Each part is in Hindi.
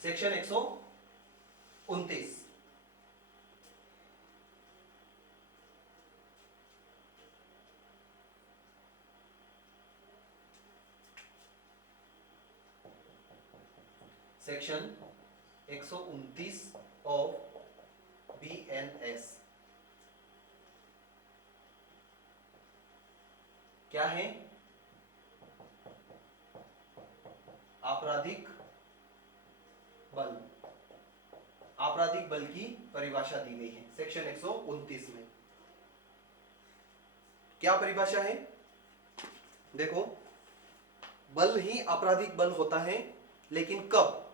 सेक्शन 129। सेक्शन 129 ऑफ BNS क्या है? आपराधिक बल। आपराधिक बल की परिभाषा दी गई है सेक्शन 129 में। क्या परिभाषा है? देखो, बल ही आपराधिक बल होता है, लेकिन कब?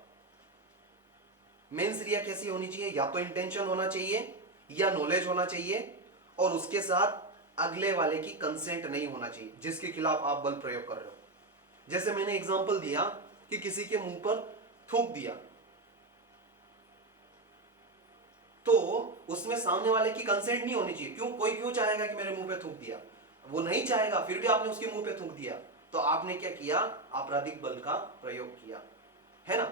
मेंस क्रिया कैसी होनी चाहिए? या तो इंटेंशन होना चाहिए या नॉलेज होना चाहिए, और उसके साथ अगले वाले की कंसेंट नहीं होना चाहिए जिसके खिलाफ आप बल प्रयोग कर रहे हो। जैसे मैंने एग्जांपल दिया कि किसी के मुंह पर थूक दिया, तो उसमें सामने वाले की कंसेंट नहीं होनी चाहिए। क्यों? कोई क्यों चाहेगा कि मेरे मुंह पे थूक दिया? वो नहीं चाहेगा, फिर भी आपने उसके मुंह पे थूक दिया, तो आपने क्या किया? आपराधिक बल का प्रयोग किया, है ना?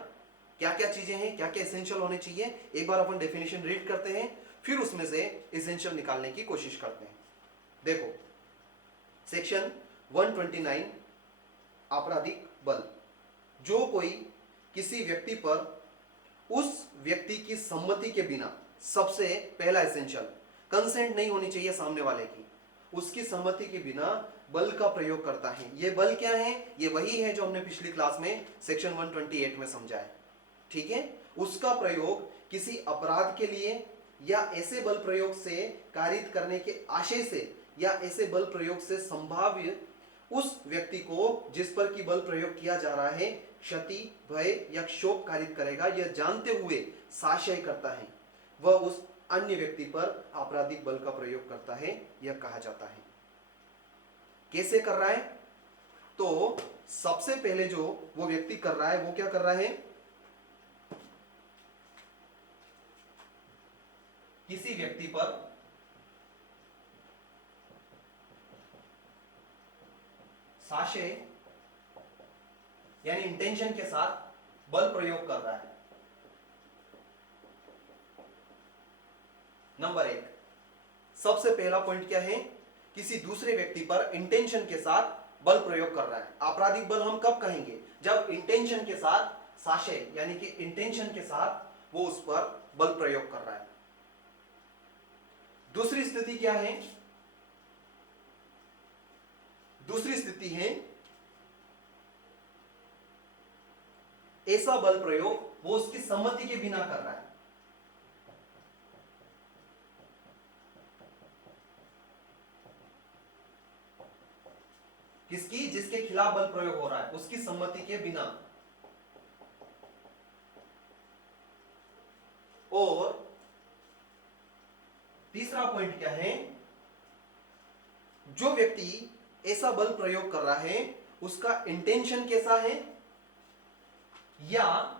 क्या क्या चीजें हैं, क्या क्या एसेंशियल होने चाहिए, एक बार अपन डेफिनेशन रीड करते हैं, फिर उसमें से एसेंशियल निकालने की कोशिश करते हैं। देखो, सेक्शन 129 आपराधिक बल। जो कोई किसी व्यक्ति पर उस व्यक्ति की सम्मति के बिना, सबसे पहला एसेंशियल, कंसेंट नहीं होनी चाहिए सामने वाले की, उसकी सम्मति के बिना बल का प्रयोग करता है। ये बल क्या है? ये वही है जो हमने पिछली क्लास में सेक्शन 128 में समझा है, ठीक है? उसका प्रयोग किसी अपराध के लिए, या ऐसे बल प्रयोग से कारित करने के आशय से, या ऐसे बल प्रयोग से संभाव्य उस व्यक्ति को जिस पर की बल प्रयोग किया जा रहा है क्षति, भय या क्षोभ कारित करेगा, यह जानते हुए साशय करता है, वह उस अन्य व्यक्ति पर आपराधिक बल का प्रयोग करता है, यह कहा जाता है। कैसे कर रहा है? तो सबसे पहले जो वो व्यक्ति कर रहा है, वो क्या कर रहा है? किसी व्यक्ति पर साशय यानी इंटेंशन के साथ बल प्रयोग कर रहा है। नंबर 1, सबसे पहला पॉइंट क्या है? किसी दूसरे व्यक्ति पर इंटेंशन के साथ बल प्रयोग कर रहा है। आपराधिक बल हम कब कहेंगे? जब इंटेंशन के साथ, साशय यानी कि इंटेंशन के साथ वो उस पर बल प्रयोग कर रहा है। दूसरी स्थिति क्या है? दूसरी स्थिति है ऐसा बल प्रयोग वो उसकी सम्मति के बिना कर रहा है। किसकी? जिसके खिलाफ बल प्रयोग हो रहा है, उसकी सम्मति के बिना। और तीसरा पॉइंट क्या है? जो व्यक्ति ऐसा बल प्रयोग कर रहा है उसका इंटेंशन कैसा है, या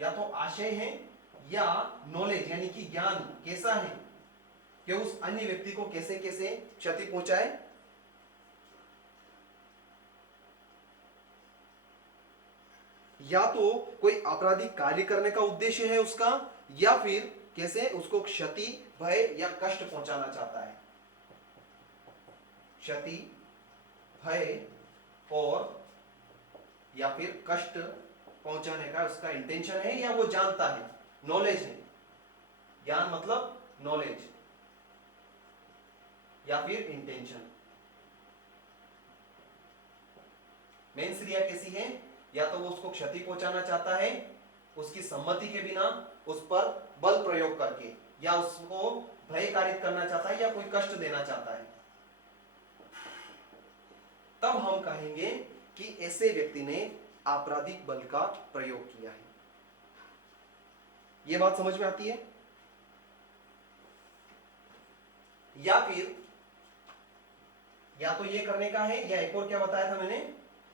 तो आशय है या नॉलेज यानी कि ज्ञान कैसा है कि उस अन्य व्यक्ति को कैसे कैसे क्षति पहुंचाए। या तो कोई आपराधिक कार्य करने का उद्देश्य है उसका, या फिर कैसे उसको क्षति, भय या कष्ट पहुंचाना चाहता है। क्षति, भय और या फिर कष्ट पहुंचाने का उसका इंटेंशन है, या वो जानता है, नॉलेज है। ज्ञान मतलब नॉलेज या फिर इंटेंशन। मेंस क्रिया कैसी है? या तो वो उसको क्षति पहुंचाना चाहता है उसकी सम्मति के बिना, उस पर बल प्रयोग करके, या उसको भय कारित करना चाहता है, या कोई कष्ट देना चाहता है। तब हम कहेंगे कि ऐसे व्यक्ति ने आपराधिक बल का प्रयोग किया है। यह बात समझ में आती है? या फिर या तो ये करने का है, या एक और क्या बताया था मैंने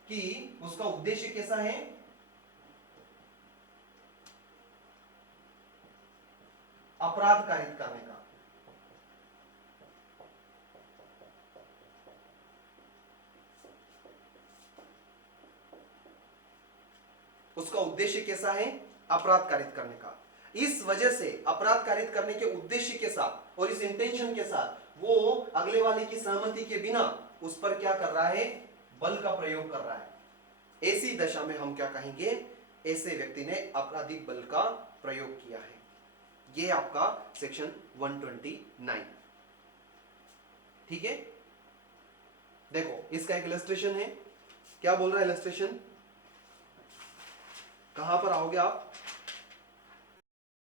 कि उसका उद्देश्य कैसा है? अपराध कारित करने का। उसका उद्देश्य कैसा है? अपराध कारित करने का। इस वजह से अपराध कारित करने के उद्देश्य के साथ और इस इंटेंशन के साथ वो अगले वाले की सहमति के बिना उस पर क्या कर रहा है? बल का प्रयोग कर रहा है। ऐसी दशा में हम क्या कहेंगे? ऐसे व्यक्ति ने आपराधिक बल का प्रयोग किया है। ये आपका सेक्शन 129। ठीक है, देखो इसका एक इलस्ट्रेशन है। क्या बोल रहा है इलस्ट्रेशन? कहां पर आओगे आप?